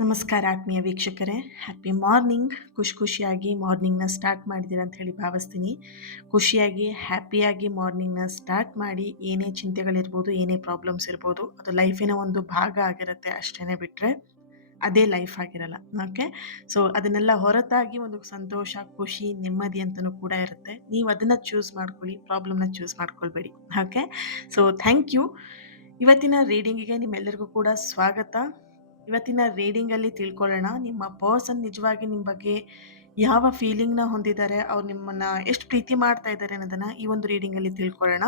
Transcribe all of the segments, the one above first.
ನಮಸ್ಕಾರ ಆತ್ಮೀಯ ವೀಕ್ಷಕರೇ, ಹ್ಯಾಪಿ ಮಾರ್ನಿಂಗ್. ಖುಷಿಯಾಗಿ ಮಾರ್ನಿಂಗ್‌ನ ಸ್ಟಾರ್ಟ್ ಮಾಡಿದ್ದೀರಾ ಅಂತ ಹೇಳಿ ಭಾವಿಸ್ತೀನಿ. ಖುಷಿಯಾಗಿ, ಹ್ಯಾಪಿಯಾಗಿ ಮಾರ್ನಿಂಗ್‌ನ ಸ್ಟಾರ್ಟ್ ಮಾಡಿ. ಏನೇ ಚಿಂತೆಗಳಿರ್ಬೋದು, ಏನೇ ಪ್ರಾಬ್ಲಮ್ಸ್ ಇರ್ಬೋದು, ಅದು ಲೈಫಿನ ಒಂದು ಭಾಗ ಆಗಿರುತ್ತೆ ಅಷ್ಟೇನೆ ಬಿಟ್ಟರೆ ಅದೇ ಲೈಫ್ ಆಗಿರಲ್ಲ. ಓಕೆ. ಸೊ ಅದನ್ನೆಲ್ಲ ಹೊರತಾಗಿ ಒಂದು ಸಂತೋಷ, ಖುಷಿ, ನೆಮ್ಮದಿ ಅಂತಲೂ ಕೂಡ ಇರುತ್ತೆ. ನೀವು ಅದನ್ನು ಚೂಸ್ ಮಾಡ್ಕೊಳ್ಳಿ, ಪ್ರಾಬ್ಲಮ್‌ನ ಚೂಸ್ ಮಾಡ್ಕೊಳ್ಬೇಡಿ. ಓಕೆ. So thank you. ಇವತ್ತಿನ ರೀಡಿಂಗಿಗೆ ನಿಮ್ಮೆಲ್ಲರಿಗೂ ಕೂಡ ಸ್ವಾಗತ. ಇವತ್ತಿನ ರೀಡಿಂಗಲ್ಲಿ ತಿಳ್ಕೊಳ್ಳೋಣ, ನಿಮ್ಮ ಪರ್ಸನ್ ನಿಜವಾಗಿ ನಿಮ್ಮ ಬಗ್ಗೆ ಯಾವ ಫೀಲಿಂಗ್ನ ಹೊಂದಿದ್ದಾರೆ, ಅವ್ರು ನಿಮ್ಮನ್ನ ಎಷ್ಟು ಪ್ರೀತಿ ಮಾಡ್ತಾ ಇದ್ದಾರೆ ಅನ್ನೋದನ್ನ ಈ ಒಂದು ರೀಡಿಂಗಲ್ಲಿ ತಿಳ್ಕೊಳ್ಳೋಣ.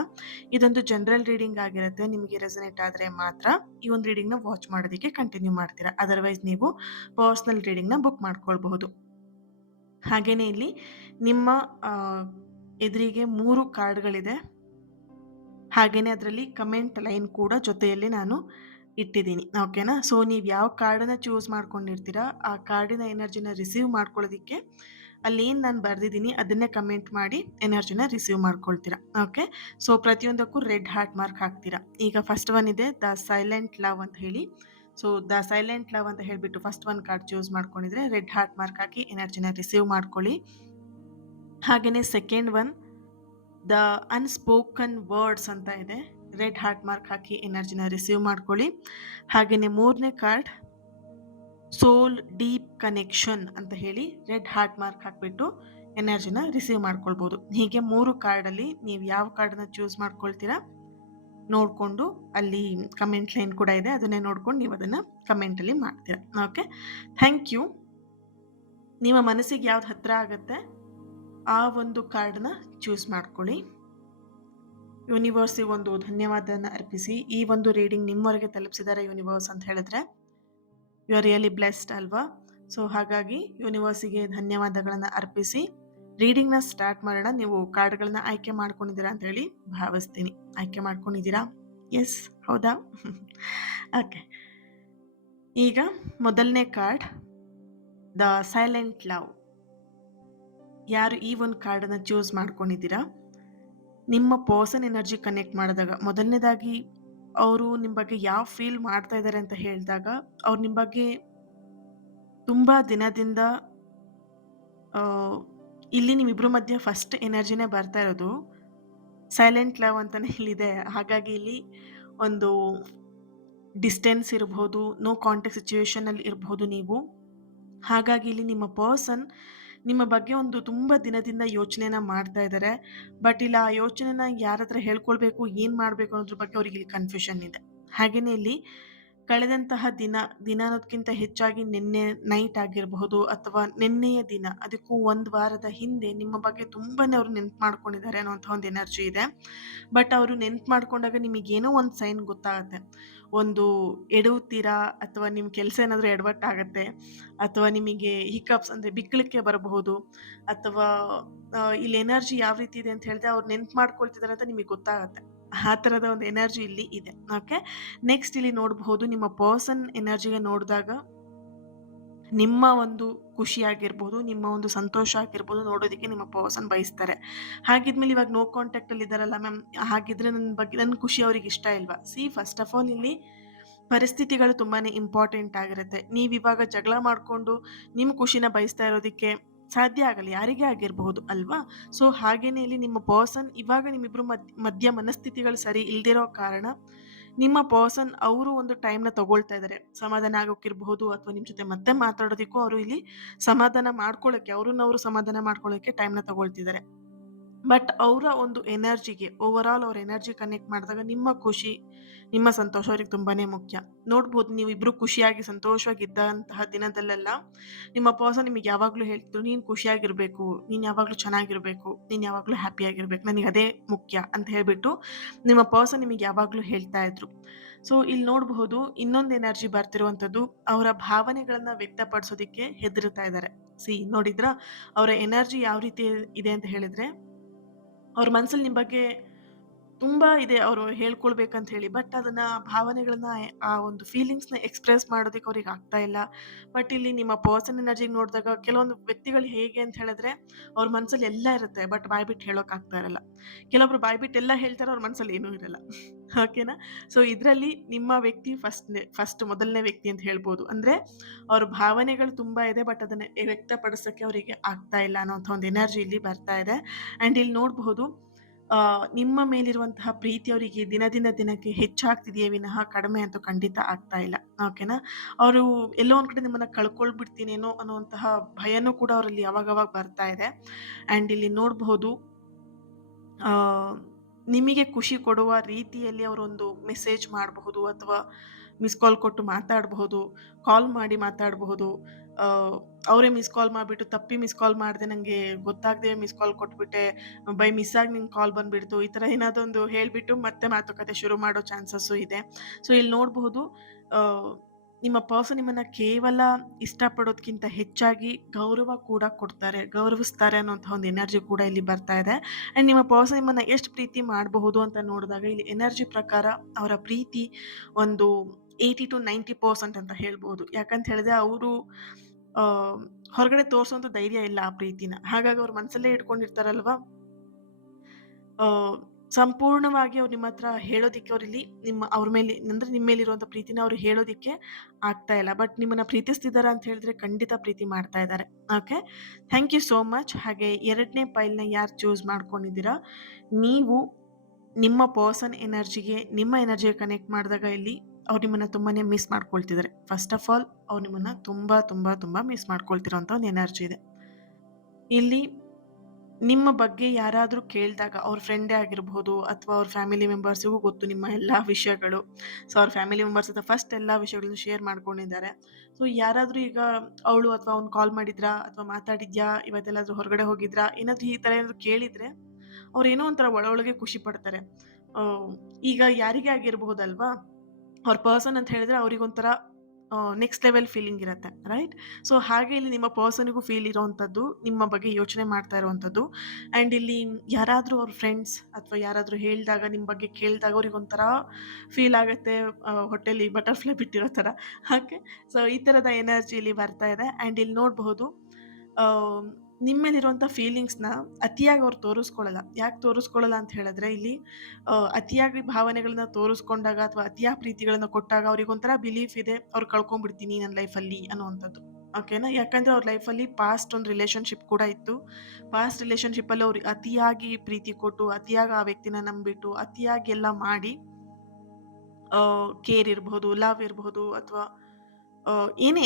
ಇದೊಂದು ಜನರಲ್ ರೀಡಿಂಗ್ ಆಗಿರುತ್ತೆ. ನಿಮಗೆ ರೆಸನೇಟ್ ಆದರೆ ಮಾತ್ರ ಈ ಒಂದು ರೀಡಿಂಗ್ನ ವಾಚ್ ಮಾಡೋದಕ್ಕೆ ಕಂಟಿನ್ಯೂ ಮಾಡ್ತೀರಾ. ಅದರ್ವೈಸ್ ನೀವು ಪರ್ಸ್ನಲ್ ರೀಡಿಂಗ್ನ ಬುಕ್ ಮಾಡ್ಕೊಳ್ಬಹುದು. ಹಾಗೆಯೇ ಇಲ್ಲಿ ನಿಮ್ಮ ಎದುರಿಗೆ 3 ಕಾರ್ಡ್ಗಳಿದೆ. ಹಾಗೆಯೇ ಅದರಲ್ಲಿ ಕಮೆಂಟ್ ಲೈನ್ ಕೂಡ ಜೊತೆಯಲ್ಲಿ ನಾನು ಇಟ್ಟಿದ್ದೀನಿ. ಓಕೆನಾ. ಸೊ ನೀವು ಯಾವ ಕಾರ್ಡನ್ನ ಚೂಸ್ ಮಾಡ್ಕೊಂಡಿರ್ತೀರಾ, ಆ ಕಾರ್ಡಿನ ಎನರ್ಜಿನ ರಿಸೀವ್ ಮಾಡ್ಕೊಳ್ಳೋದಕ್ಕೆ ಅಲ್ಲೇನು ನಾನು ಬರೆದಿದ್ದೀನಿ ಅದನ್ನೇ ಕಮೆಂಟ್ ಮಾಡಿ ಎನರ್ಜಿನ ರಿಸೀವ್ ಮಾಡ್ಕೊಳ್ತೀರಾ. ಓಕೆ. ಸೊ ಪ್ರತಿಯೊಂದಕ್ಕೂ ರೆಡ್ ಹಾರ್ಟ್ ಮಾರ್ಕ್ ಹಾಕ್ತೀರಾ. ಈಗ ಫಸ್ಟ್ ಒನ್ ಇದೆ ದ ಸೈಲೆಂಟ್ ಲವ್ ಅಂತ ಹೇಳಿ. ಸೊ ದ ಸೈಲೆಂಟ್ ಲವ್ ಅಂತ ಹೇಳಿಬಿಟ್ಟು ಫಸ್ಟ್ ಒನ್ ಕಾರ್ಡ್ ಚೂಸ್ ಮಾಡ್ಕೊಂಡಿದ್ರೆ ರೆಡ್ ಹಾರ್ಟ್ ಮಾರ್ಕ್ ಹಾಕಿ ಎನರ್ಜಿನ ರಿಸೀವ್ ಮಾಡ್ಕೊಳ್ಳಿ. ಹಾಗೆಯೇ second one the unspoken words ಅಂತ ಇದೆ. ರೆಡ್ ಹಾರ್ಟ್ ಮಾರ್ಕ್ ಹಾಕಿ ಎನರ್ಜಿನ ರಿಸೀವ್ ಮಾಡ್ಕೊಳ್ಳಿ. ಹಾಗೆಯೇ ಮೂರನೇ ಕಾರ್ಡ್ ಸೋಲ್ ಡೀಪ್ ಕನೆಕ್ಷನ್ ಅಂತ ಹೇಳಿ ರೆಡ್ ಹಾರ್ಟ್ ಮಾರ್ಕ್ ಹಾಕಿಬಿಟ್ಟು ಎನರ್ಜಿನ ರಿಸೀವ್ ಮಾಡ್ಕೊಳ್ಬೋದು. ಹೀಗೆ 3 ಕಾರ್ಡಲ್ಲಿ ನೀವು ಯಾವ ಕಾರ್ಡನ್ನ ಚೂಸ್ ಮಾಡ್ಕೊಳ್ತೀರಾ ನೋಡಿಕೊಂಡು, ಅಲ್ಲಿ ಕಮೆಂಟ್ ಲೈನ್ ಕೂಡ ಇದೆ, ಅದನ್ನೇ ನೋಡ್ಕೊಂಡು ನೀವು ಅದನ್ನು ಕಮೆಂಟಲ್ಲಿ ಮಾಡ್ತೀರಾ. ಓಕೆ. Thank you. ನಿಮ್ಮ ಮನಸ್ಸಿಗೆ ಯಾವ್ದು ಹತ್ತಿರ ಆಗುತ್ತೆ ಆ ಒಂದು ಕಾರ್ಡನ್ನ ಚೂಸ್ ಮಾಡ್ಕೊಳ್ಳಿ. ಯೂನಿವರ್ಸಿಗೆ ಒಂದು ಧನ್ಯವಾದನ ಅರ್ಪಿಸಿ. ಈ ಒಂದು ರೀಡಿಂಗ್ ನಿಮ್ಮವರೆಗೆ ತಲುಪಿಸಿದ್ದಾರೆ ಯೂನಿವರ್ಸ್ ಅಂತ ಹೇಳಿದ್ರೆ ಯು ಆರ್ ರಿಯಲಿ ಬ್ಲೆಸ್ಡ್ ಅಲ್ವಾ. ಸೊ ಹಾಗಾಗಿ ಯೂನಿವರ್ಸಿಗೆ ಧನ್ಯವಾದಗಳನ್ನು ಅರ್ಪಿಸಿ ರೀಡಿಂಗ್ನ ಸ್ಟಾರ್ಟ್ ಮಾಡೋಣ. ನೀವು ಕಾರ್ಡ್ಗಳನ್ನ ಆಯ್ಕೆ ಮಾಡ್ಕೊಂಡಿದ್ದೀರಾ ಅಂತ ಹೇಳಿ ಭಾವಿಸ್ತೀನಿ. ಆಯ್ಕೆ ಮಾಡ್ಕೊಂಡಿದ್ದೀರಾ? ಎಸ್, ಹೌದಾ? ಓಕೆ. ಈಗ ಮೊದಲನೇ ಕಾರ್ಡ್ ದ ಸೈಲೆಂಟ್ ಲವ್. ಯಾರು ಈ ಒಂದು ಕಾರ್ಡನ್ನು ಚೂಸ್ ಮಾಡ್ಕೊಂಡಿದ್ದೀರಾ, ನಿಮ್ಮ ಪರ್ಸನ್ ಎನರ್ಜಿ ಕನೆಕ್ಟ್ ಮಾಡಿದಾಗ ಮೊದಲನೇದಾಗಿ ಅವರು ನಿಮ್ಮ ಬಗ್ಗೆ ಯಾವ ಫೀಲ್ ಮಾಡ್ತಾ ಇದ್ದಾರೆ ಅಂತ ಹೇಳಿದಾಗ, ಅವ್ರು ನಿಮ್ಮ ಬಗ್ಗೆ ತುಂಬ ದಿನದಿಂದ ಇಲ್ಲಿ ನಿಮ್ಮಿಬ್ಬರ ಮಧ್ಯೆ ಫಸ್ಟ್ ಎನರ್ಜಿನೇ ಬರ್ತಾ ಇರೋದು ಸೈಲೆಂಟ್ ಲವ್ ಅಂತಲೇ ಇಲ್ಲಿದೆ. ಹಾಗಾಗಿ ಇಲ್ಲಿ ಒಂದು ಡಿಸ್ಟೆನ್ಸ್ ಇರಬಹುದು, ನೋ ಕಾಂಟ್ಯಾಕ್ಟ್ ಸಿಚುವೇಶನಲ್ಲಿ ಇರಬಹುದು ನೀವು. ಹಾಗಾಗಿ ಇಲ್ಲಿ ನಿಮ್ಮ ಪರ್ಸನ್ ನಿಮ್ಮ ಬಗ್ಗೆ ಒಂದು ತುಂಬ ದಿನದಿಂದ ಯೋಚನೆನ ಮಾಡ್ತಾ ಇದ್ದಾರೆ. ಬಟ್ ಇಲ್ಲ ಆ ಯೋಚನೆನ ಯಾರ ಹತ್ರ ಹೇಳ್ಕೊಳ್ಬೇಕು, ಏನು ಮಾಡಬೇಕು ಅನ್ನೋದ್ರ ಬಗ್ಗೆ ಅವ್ರಿಗೆ ಇಲ್ಲಿ ಕನ್ಫ್ಯೂಷನ್ ಇದೆ. ಹಾಗೆಯೇ ಇಲ್ಲಿ ಕಳೆದಂತಹ ದಿನ ಅನ್ನೋದಕ್ಕಿಂತ ಹೆಚ್ಚಾಗಿ ನಿನ್ನೆ ನೈಟ್ ಆಗಿರಬಹುದು ಅಥವಾ ನಿನ್ನೆಯ ದಿನ, ಅದಕ್ಕೂ 1 ವಾರದ ಹಿಂದೆ ನಿಮ್ಮ ಬಗ್ಗೆ ತುಂಬಾನೇ ಅವರು ನೆನ್ಪು ಮಾಡ್ಕೊಂಡಿದ್ದಾರೆ ಅನ್ನೋಂಥ ಒಂದು ಎನರ್ಜಿ ಇದೆ. ಬಟ್ ಅವರು ನೆನ್ಪು ಮಾಡ್ಕೊಂಡಾಗ ನಿಮಗೇನೋ ಒಂದು ಸೈನ್ ಗೊತ್ತಾಗುತ್ತೆ. ಒಂದು ಎಡವುತ್ತೀರಾ ಅಥವಾ ನಿಮ್ಮ ಕೆಲಸ ಏನಾದರೂ ಎಡವಟ್ಟಾಗತ್ತೆ ಅಥವಾ ನಿಮಗೆ ಹಿಕಪ್ಸ್ ಅಂದರೆ ಬಿಕ್ಕಳಿಕೆ ಬರಬಹುದು ಅಥವಾ ಇಲ್ಲಿ ಎನರ್ಜಿ ಯಾವ ರೀತಿ ಇದೆ ಅಂತ ಹೇಳಿದ್ರೆ ಅವ್ರು ನೆನ್ಪು ಮಾಡ್ಕೊಳ್ತಿದ್ದಾರೆ ಅಂತ ನಿಮಗೆ ಗೊತ್ತಾಗುತ್ತೆ. ಆ ಥರದ ಒಂದು ಎನರ್ಜಿ ಇಲ್ಲಿ ಇದೆ. ಓಕೆ. ನೆಕ್ಸ್ಟ್ ಇಲ್ಲಿ ನೋಡಬಹುದು ನಿಮ್ಮ ಪರ್ಸನ್ ಎನರ್ಜಿಗೆ ನೋಡಿದಾಗ ನಿಮ್ಮ ಒಂದು ಖುಷಿ ಆಗಿರ್ಬೋದು, ನಿಮ್ಮ ಒಂದು ಸಂತೋಷ ಆಗಿರ್ಬೋದು ನೋಡೋದಕ್ಕೆ ನಿಮ್ಮ ಪರ್ಸನ್ ಬಯಸ್ತಾರೆ. ಹಾಗಿದ್ಮೇಲೆ ಇವಾಗ ನೋ ಕಾಂಟ್ಯಾಕ್ಟಲ್ಲಿ ಇದ್ದಾರಲ್ಲ ಮ್ಯಾಮ್, ಹಾಗಿದ್ರೆ ನನ್ನ ಖುಷಿ ಅವ್ರಿಗೆ ಇಷ್ಟ ಇಲ್ವಾ? ಫಸ್ಟ್ ಆಫ್ ಆಲ್ ಇಲ್ಲಿ ಪರಿಸ್ಥಿತಿಗಳು ತುಂಬಾ ಇಂಪಾರ್ಟೆಂಟ್ ಆಗಿರುತ್ತೆ. ನೀವಿವಾಗ ಜಗಳ ಮಾಡಿಕೊಂಡು ನಿಮ್ಮ ಖುಷಿನ ಬಯಸ್ತಾ ಇರೋದಕ್ಕೆ ಸಾಧ್ಯ ಆಗಲ್ಲ, ಯಾರಿಗೇ ಆಗಿರಬಹುದು ಅಲ್ವಾ. ಸೊ ಹಾಗೇನೆ ಇಲ್ಲಿ ನಿಮ್ಮ ಪರ್ಸನ್ ಇವಾಗ ನಿಮ್ಮಿಬ್ರು ಮಧ್ಯ ಮನಸ್ಥಿತಿಗಳು ಸರಿ ಇಲ್ದಿರೋ ಕಾರಣ ನಿಮ್ಮ ಪರ್ಸನ್ ಅವರು ಒಂದು ಟೈಮ್ನ ತಗೊಳ್ತಾ ಇದ್ದಾರೆ. ಸಮಾಧಾನ ಆಗೋಕ್ಕಿರಬಹುದು ಅಥವಾ ನಿಮ್ಮ ಜೊತೆ ಮತ್ತೆ ಮಾತಾಡೋದಕ್ಕೂ ಅವರು ಇಲ್ಲಿ ಸಮಾಧಾನ ಮಾಡ್ಕೊಳ್ಳೋಕ್ಕೆ, ಅವ್ರನ್ನವರು ಸಮಾಧಾನ ಮಾಡ್ಕೊಳ್ಳೋಕ್ಕೆ ಟೈಮ್ನ ತಗೊಳ್ತಿದ್ದಾರೆ. ಬಟ್ ಅವರ ಒಂದು ಎನರ್ಜಿಗೆ ಓವರ್ ಆಲ್ ಅವ್ರ ಎನರ್ಜಿ ಕನೆಕ್ಟ್ ಮಾಡಿದಾಗ ನಿಮ್ಮ ಖುಷಿ, ನಿಮ್ಮ ಸಂತೋಷ ಅವ್ರಿಗೆ ತುಂಬಾ ಮುಖ್ಯ. ನೋಡ್ಬೋದು ನೀವಿಬ್ಬರು ಖುಷಿಯಾಗಿ ಸಂತೋಷವಾಗಿದ್ದಂತಹ ದಿನದಲ್ಲೆಲ್ಲ ನಿಮ್ಮ ಪರ್ಸನ್ ನಿಮಗೆ ಯಾವಾಗಲೂ ಹೇಳ್ತಿದ್ರು, ನೀನು ಖುಷಿಯಾಗಿರಬೇಕು, ನೀನು ಯಾವಾಗಲೂ ಚೆನ್ನಾಗಿರಬೇಕು, ನೀನು ಯಾವಾಗಲೂ ಹ್ಯಾಪಿಯಾಗಿರ್ಬೇಕು, ನನಗೆ ಅದೇ ಮುಖ್ಯ ಅಂತ ಹೇಳಿಬಿಟ್ಟು ನಿಮ್ಮ ಪರ್ಸನ್ ನಿಮಗೆ ಯಾವಾಗಲೂ ಹೇಳ್ತಾ ಇದ್ರು. ಸೊ ಇಲ್ಲಿ ನೋಡಬಹುದು ಇನ್ನೊಂದು ಎನರ್ಜಿ ಬರ್ತಿರುವಂಥದ್ದು, ಅವರ ಭಾವನೆಗಳನ್ನು ವ್ಯಕ್ತಪಡಿಸೋದಕ್ಕೆ ಹೆದರ್ತಾ ಇದ್ದಾರೆ. ನೋಡಿದ್ರ ಅವರ ಎನರ್ಜಿ ಯಾವ ರೀತಿ ಇದೆ ಅಂತ ಹೇಳಿದ್ರೆ, ಅವ್ರ ಮನಸ್ಸಲ್ಲಿ ನಿಮ್ಮ ಬಗ್ಗೆ ತುಂಬಾ ಇದೆ ಅವರು ಹೇಳ್ಕೊಳ್ಬೇಕಂತ ಹೇಳಿ. ಬಟ್ ಅದನ್ನ ಭಾವನೆಗಳನ್ನ ಆ ಒಂದು ಫೀಲಿಂಗ್ಸ್‌ನ ಎಕ್ಸ್‌ಪ್ರೆಸ್ ಮಾಡೋದಕ್ಕೆ ಅವ್ರಿಗೆ ಆಗ್ತಾ ಇಲ್ಲ. ಬಟ್ ಇಲ್ಲಿ ನಿಮ್ಮ ಪರ್ಸನ್ ಎನರ್ಜಿಗ್ ನೋಡಿದಾಗ ಕೆಲವೊಂದು ವ್ಯಕ್ತಿಗಳು ಹೇಗೆ ಅಂತ ಹೇಳಿದ್ರೆ, ಅವ್ರ ಮನಸ್ಸಲ್ಲಿ ಎಲ್ಲ ಇರುತ್ತೆ. ಬಟ್ ಬಾಯ್ಬಿಟ್ಟು ಹೇಳೋಕ್ ಆಗ್ತಾ ಇರಲ್ಲ. ಕೆಲವೊಬ್ರು ಬಾಯ್ಬಿಟ್ಟು ಎಲ್ಲ ಹೇಳ್ತಾರೆ. ಅವ್ರ ಮನಸ್ಸಲ್ಲಿ ಏನೂ ಇರಲ್ಲ. ಓಕೆನಾ? ಸೊ ಇದ್ರಲ್ಲಿ ನಿಮ್ಮ ವ್ಯಕ್ತಿ ಫಸ್ಟ್ ಮೊದಲನೇ ವ್ಯಕ್ತಿ ಅಂತ ಹೇಳ್ಬೋದು. ಅಂದ್ರೆ ಅವ್ರ ಭಾವನೆಗಳು ತುಂಬಾ ಇದೆ. ಬಟ್ ಅದನ್ನ ವ್ಯಕ್ತಪಡಿಸಕ್ಕೆ ಅವರಿಗೆ ಆಗ್ತಾ ಇಲ್ಲ ಅನ್ನೋಂಥ ಒಂದು ಎನರ್ಜಿ ಇಲ್ಲಿ ಬರ್ತಾ ಇದೆ. ಅಂಡ್ ಇಲ್ಲಿ ನೋಡಬಹುದು ನಿಮ್ಮ ಮೇಲಿರುವಂತಹ ಪ್ರೀತಿ ಅವರಿಗೆ ದಿನಕ್ಕೆ ಹೆಚ್ಚಾಗ್ತಿದೆಯೇ ವಿನಃ ಕಡಿಮೆ ಅಂತೂ ಖಂಡಿತ ಆಗ್ತಾ ಇಲ್ಲ. ಓಕೆನಾ? ಅವರು ಎಲ್ಲೋ ಒಂದ್ ಕಡೆ ನಿಮ್ಮನ್ನ ಕಳ್ಕೊಳ್ಬಿಡ್ತೀನೇನೋ ಅನ್ನುವಂತಹ ಭಯನೂ ಕೂಡ ಅವರಲ್ಲಿ ಅವಾಗವಾಗ ಬರ್ತಾ ಇದೆ. ಅಂಡ್ ಇಲ್ಲಿ ನೋಡಬಹುದು ಆ, ನಿಮಗೆ ಖುಷಿ ಕೊಡುವ ರೀತಿಯಲ್ಲಿ ಅವರೊಂದು ಮೆಸೇಜ್ ಮಾಡಬಹುದು ಅಥವಾ ಮಿಸ್ ಕಾಲ್ ಕೊಟ್ಟು ಮಾತಾಡಬಹುದು, ಕಾಲ್ ಮಾಡಿ ಮಾತಾಡಬಹುದು. ಆ, ಅವರೇ ಮಿಸ್ ಕಾಲ್ ಮಾಡ್ಬಿಟ್ಟು ತಪ್ಪಿ ಮಿಸ್ ಕಾಲ್ ಮಾಡಿದೆ, ನಂಗೆ ಗೊತ್ತಾಗದೆ ಮಿಸ್ ಕಾಲ್ ಕೊಟ್ಬಿಟ್ಟೆ, ಬೈ ಮಿಸ್ ಆಗಿ ನಿಂಗೆ ಕಾಲ್ ಬಂದ್ಬಿಡ್ತು, ಈ ಥರ ಏನಾದೊಂದು ಹೇಳ್ಬಿಟ್ಟು ಮತ್ತೆ ಮಾತುಕತೆ ಶುರು ಮಾಡೋ ಚಾನ್ಸಸ್ಸು ಇದೆ. ಸೊ ಇಲ್ಲಿ ನೋಡಬಹುದು ನಿಮ್ಮ ಪರ್ಸನ್ ನಿಮ್ಮನ್ನ ಕೇವಲ ಇಷ್ಟಪಡೋದ್ಕಿಂತ ಹೆಚ್ಚಾಗಿ ಗೌರವ ಕೂಡ ಕೊಡ್ತಾರೆ, ಗೌರವಿಸ್ತಾರೆ ಅನ್ನೋಂಥ ಒಂದು ಎನರ್ಜಿ ಕೂಡ ಇಲ್ಲಿ ಬರ್ತಾ ಇದೆ. ಅಂಡ್ ನಿಮ್ಮ ಪರ್ಸನ್ ನಿಮ್ಮನ್ನ ಎಷ್ಟು ಪ್ರೀತಿ ಮಾಡಬಹುದು ಅಂತ ನೋಡಿದಾಗ ಇಲ್ಲಿ ಎನರ್ಜಿ ಪ್ರಕಾರ ಅವರ ಪ್ರೀತಿ ಒಂದು 80-90% ಅಂತ ಹೇಳ್ಬೋದು. ಯಾಕಂತ ಹೇಳಿದ್ರೆ ಅವರು ಆ, ಹೊರಗಡೆ ತೋರಿಸುವಂತ ಧೈರ್ಯ ಇಲ್ಲ ಆ ಪ್ರೀತಿನ. ಹಾಗಾಗಿ ಅವ್ರ ಮನಸ್ಸಲ್ಲೇ ಇಟ್ಕೊಂಡಿರ್ತಾರಲ್ವಾ. ಆ, ಸಂಪೂರ್ಣವಾಗಿ ಅವ್ರು ನಿಮ್ಮ ಹತ್ರ ಹೇಳೋದಿಕ್ಕೆ ಅವ್ರಿಲ್ಲಿ ಅವ್ರ ಮೇಲೆ ಅಂದ್ರೆ ನಿಮ್ಮ ಮೇಲಿರುವಂತ ಪ್ರೀತಿನ ಅವ್ರು ಹೇಳೋದಿಕ್ಕೆ ಆಗ್ತಾ ಇಲ್ಲ. ಬಟ್ ನಿಮ್ಮನ್ನ ಪ್ರೀತಿಸ್ತಿದಾರ ಅಂತ ಹೇಳಿದ್ರೆ ಖಂಡಿತ ಪ್ರೀತಿ ಮಾಡ್ತಾ ಇದ್ದಾರೆ. Okay, thank you so much. ಹಾಗೆ 2ನೇ ಪೈಲ್ನ ಯಾರು ಚೂಸ್ ಮಾಡ್ಕೊಂಡಿದ್ದೀರಾ, ನೀವು ನಿಮ್ಮ ಪರ್ಸನ್ ಎನರ್ಜಿಗೆ ನಿಮ್ಮ ಎನರ್ಜಿಗೆ ಕನೆಕ್ಟ್ ಮಾಡಿದಾಗ ಇಲ್ಲಿ ಅವ್ರು ನಿಮ್ಮನ್ನ ತುಂಬಾನೇ ಮಿಸ್ ಮಾಡ್ಕೊಳ್ತಿದ್ದಾರೆ. ಫಸ್ಟ್ ಆಫ್ ಆಲ್ ಅವ್ರು ನಿಮ್ಮನ್ನ ತುಂಬಾ ತುಂಬಾ ತುಂಬಾ ಮಿಸ್ ಮಾಡ್ಕೊಳ್ತಿರೋಂಥ ಒಂದು ಎನರ್ಜಿ ಇದೆ. ಇಲ್ಲಿ ನಿಮ್ಮ ಬಗ್ಗೆ ಯಾರಾದರೂ ಕೇಳಿದಾಗ ಅವ್ರ ಫ್ರೆಂಡೇ ಆಗಿರಬಹುದು ಅಥವಾ ಅವ್ರ ಫ್ಯಾಮಿಲಿ ಮೆಂಬರ್ಸಿಗೂ ಗೊತ್ತು ನಿಮ್ಮ ಎಲ್ಲ ವಿಷಯಗಳು. ಸೊ ಅವ್ರ ಫ್ಯಾಮಿಲಿ ಮೆಂಬರ್ಸ್ ಹತ್ರ ಫಸ್ಟ್ ಎಲ್ಲ ವಿಷಯಗಳನ್ನು ಶೇರ್ ಮಾಡ್ಕೊಂಡಿದ್ದಾರೆ. ಸೊ ಯಾರಾದರೂ ಈಗ ಅವಳು ಅಥವಾ ಅವ್ನು ಕಾಲ್ ಮಾಡಿದ್ರಾ ಅಥವಾ ಮಾತಾಡಿದ್ಯಾ, ಇವತ್ತೆಲ್ಲಾದ್ರೂ ಹೊರಗಡೆ ಹೋಗಿದ್ರಾ, ಏನಾದರೂ ಈ ಥರ ಏನಾದರೂ ಕೇಳಿದ್ರೆ ಅವ್ರೇನೋ ಒಂಥರ ಒಳಗೆ ಖುಷಿ ಪಡ್ತಾರೆ. ಈಗ ಯಾರಿಗೇ ಆಗಿರಬಹುದಲ್ವಾ, ಅವ್ರ ಪರ್ಸನ್ ಅಂತ ಹೇಳಿದ್ರೆ ಅವ್ರಿಗೊಂಥರ ನೆಕ್ಸ್ಟ್ ಲೆವೆಲ್ ಫೀಲಿಂಗ್ ಇರುತ್ತೆ, ರೈಟ್? ಸೊ ಹಾಗೆ ಇಲ್ಲಿ ನಿಮ್ಮ ಪರ್ಸನ್‌ಗೂ ಫೀಲ್ ಇರೋವಂಥದ್ದು, ನಿಮ್ಮ ಬಗ್ಗೆ ಯೋಚನೆ ಮಾಡ್ತಾ ಇರುವಂಥದ್ದು. ಆ್ಯಂಡ್ ಇಲ್ಲಿ ಯಾರಾದರೂ ಅವ್ರ ಫ್ರೆಂಡ್ಸ್ ಅಥವಾ ಯಾರಾದರೂ ಹೇಳಿದಾಗ, ನಿಮ್ಮ ಬಗ್ಗೆ ಕೇಳಿದಾಗ ಅವ್ರಿಗೊಂಥರ ಫೀಲ್ ಆಗುತ್ತೆ, ಹೊಟ್ಟೆಲಿ ಬಟರ್‌ಫ್ಲೈ ಬಿಟ್ಟಿರೋ ಥರ. ಓಕೆ. ಸೊ ಈ ಥರದ ಎನರ್ಜಿ ಇಲ್ಲಿ ಬರ್ತಾ ಇದೆ. ಆ್ಯಂಡ್ ಇಲ್ಲಿ ನೋಡಬಹುದು ನಿಮ್ಮ ಮೇಲಿರುವಂಥ ಫೀಲಿಂಗ್ಸ್‌ನ ಅತಿಯಾಗಿ ಅವ್ರು ತೋರಿಸ್ಕೊಳ್ಳಲ್ಲ. ಯಾಕೆ ತೋರಿಸ್ಕೊಳ್ಳಲ್ಲ ಅಂತ ಹೇಳಿದ್ರೆ ಇಲ್ಲಿ ಅತಿಯಾಗಿ ಭಾವನೆಗಳನ್ನ ತೋರಿಸ್ಕೊಂಡಾಗ ಅಥವಾ ಅತಿಯಾಗಿ ಪ್ರೀತಿಗಳನ್ನ ಕೊಟ್ಟಾಗ ಅವ್ರಿಗೊಂಥರ ಬಿಲೀಫ್ ಇದೆ, ಅವ್ರು ಕಳ್ಕೊಂಡ್ಬಿಡ್ತೀನಿ ನನ್ನ ಲೈಫಲ್ಲಿ ಅನ್ನುವಂಥದ್ದು. ಓಕೆನಾ? ಯಾಕಂದ್ರೆ ಅವ್ರ ಲೈಫಲ್ಲಿ ಪಾಸ್ಟ್ ಒಂದು ರಿಲೇಶನ್‌ಶಿಪ್ ಕೂಡ ಇತ್ತು. ಪಾಸ್ಟ್ ರಿಲೇಶನ್‌ಶಿಪ್ಪಲ್ಲಿ ಅವ್ರು ಅತಿಯಾಗಿ ಪ್ರೀತಿ ಕೊಟ್ಟು, ಅತಿಯಾಗಿ ಆ ವ್ಯಕ್ತಿನ ನಂಬಿಟ್ಟು, ಅತಿಯಾಗಿ ಎಲ್ಲ ಮಾಡಿ ಕೇರ್ ಇರಬಹುದು, ಲವ್ ಇರಬಹುದು ಅಥವಾ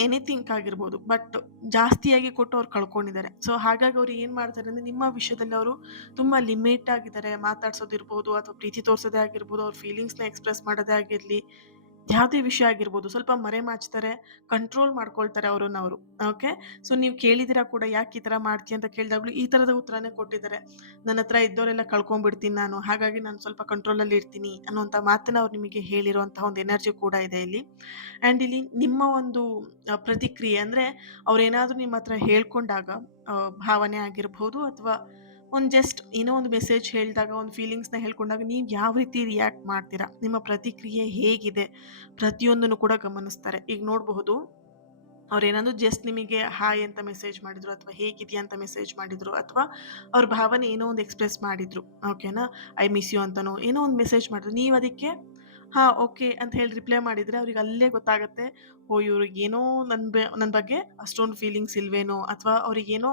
ಎನಿಥಿಂಗ್ ಆಗಿರ್ಬೋದು. ಬಟ್ ಜಾಸ್ತಿಯಾಗಿ ಕೊಟ್ಟು ಅವ್ರು ಕಳ್ಕೊಂಡಿದ್ದಾರೆ. ಸೊ ಹಾಗಾಗಿ ಅವ್ರು ಏನ್ ಮಾಡ್ತಾರೆ ಅಂದ್ರೆ ನಿಮ್ಮ ವಿಷಯದಲ್ಲಿ ಅವರು ತುಂಬಾ ಲಿಮಿಟ್ ಆಗಿದ್ದಾರೆ. ಮಾತಾಡ್ಸೋದಿರ್ಬೋದು ಅಥವಾ ಪ್ರೀತಿ ತೋರ್ಸೋದೇ ಆಗಿರ್ಬೋದು, ಅವ್ರ ಫೀಲಿಂಗ್ಸ್‌ನ ಎಕ್ಸ್‌ಪ್ರೆಸ್ ಮಾಡೋದೇ ಆಗಿರ್ಲಿ, ಯಾವುದೇ ವಿಷಯ ಆಗಿರ್ಬೋದು, ಸ್ವಲ್ಪ ಮರೆಮಾಚ್ತಾರೆ, ಕಂಟ್ರೋಲ್ ಮಾಡ್ಕೊಳ್ತಾರೆ ಅವ್ರನ್ನ ಅವರು. ಓಕೆ. ಸೊ ನೀವು ಕೇಳಿದಿರ ಕೂಡ ಯಾಕೆ ಈ ಥರ ಮಾಡ್ತೀಯ ಅಂತ ಕೇಳಿದಾಗ್ಲೂ ಈ ಥರದ ಉತ್ತರನೇ ಕೊಟ್ಟಿದ್ದಾರೆ. ನನ್ನ ಹತ್ರ ಇದ್ದವರೆಲ್ಲ ಕಳ್ಕೊಂಡ್ಬಿಡ್ತೀನಿ ನಾನು, ಹಾಗಾಗಿ ನಾನು ಸ್ವಲ್ಪ ಕಂಟ್ರೋಲಲ್ಲಿ ಇರ್ತೀನಿ ಅನ್ನುವಂಥ ಮಾತನ್ನ ಅವ್ರು ನಿಮಗೆ ಹೇಳಿರುವಂತಹ ಒಂದು ಎನರ್ಜಿ ಕೂಡ ಇದೆ ಇಲ್ಲಿ. ಆ್ಯಂಡ್ ಇಲ್ಲಿ ನಿಮ್ಮ ಒಂದು ಪ್ರತಿಕ್ರಿಯೆ ಅಂದರೆ ಅವ್ರೇನಾದರೂ ನಿಮ್ಮ ಹತ್ರ ಹೇಳ್ಕೊಂಡಾಗ ಭಾವನೆ ಆಗಿರ್ಬೋದು ಅಥವಾ ಒಂದು ಜಸ್ಟ್ ಏನೋ ಒಂದು ಮೆಸೇಜ್ ಹೇಳಿದಾಗ, ಒಂದು ಫೀಲಿಂಗ್ಸ್‌ನ ಹೇಳ್ಕೊಂಡಾಗ ನೀವು ಯಾವ ರೀತಿ ರಿಯಾಕ್ಟ್ ಮಾಡ್ತೀರಾ? ನಿಮ್ಮ ಪ್ರತಿಕ್ರಿಯೆ ಹೇಗಿದೆ? ಪ್ರತಿಯೊಂದನ್ನು ಕೂಡ ಗಮನಿಸ್ತಾರೆ. ಈಗ ನೋಡಬಹುದು, ಅವ್ರೇನಾದ್ರು ಜಸ್ಟ್ ನಿಮಗೆ ಹಾಯ್ ಅಂತ ಮೆಸೇಜ್ ಮಾಡಿದ್ರು ಅಥವಾ ಹೇಗಿದ್ಯಾ ಅಂತ ಮೆಸೇಜ್ ಮಾಡಿದ್ರು ಅಥವಾ ಅವ್ರ ಭಾವನೆ ಏನೋ ಒಂದು ಎಕ್ಸ್‌ಪ್ರೆಸ್ ಮಾಡಿದ್ರು. ಓಕೆನಾ? ಐ ಮಿಸ್ ಯು ಅಂತನೋ ಏನೋ ಒಂದು ಮೆಸೇಜ್ ಮಾಡಿದ್ರು. ನೀವು ಅದಕ್ಕೆ ಹಾಂ, ಓಕೆ ಅಂತ ಹೇಳಿ ರಿಪ್ಲೈ ಮಾಡಿದ್ರೆ ಅವ್ರಿಗೆ ಅಲ್ಲೇ ಗೊತ್ತಾಗತ್ತೆ. ಓಹ್! ಇವ್ರಿಗೇನೋ ನನ್ನ ಬಗ್ಗೆ ಅಷ್ಟೊಂದು ಫೀಲಿಂಗ್ಸ್ ಇಲ್ವೇನೋ ಅಥವಾ ಅವ್ರಿಗೇನೋ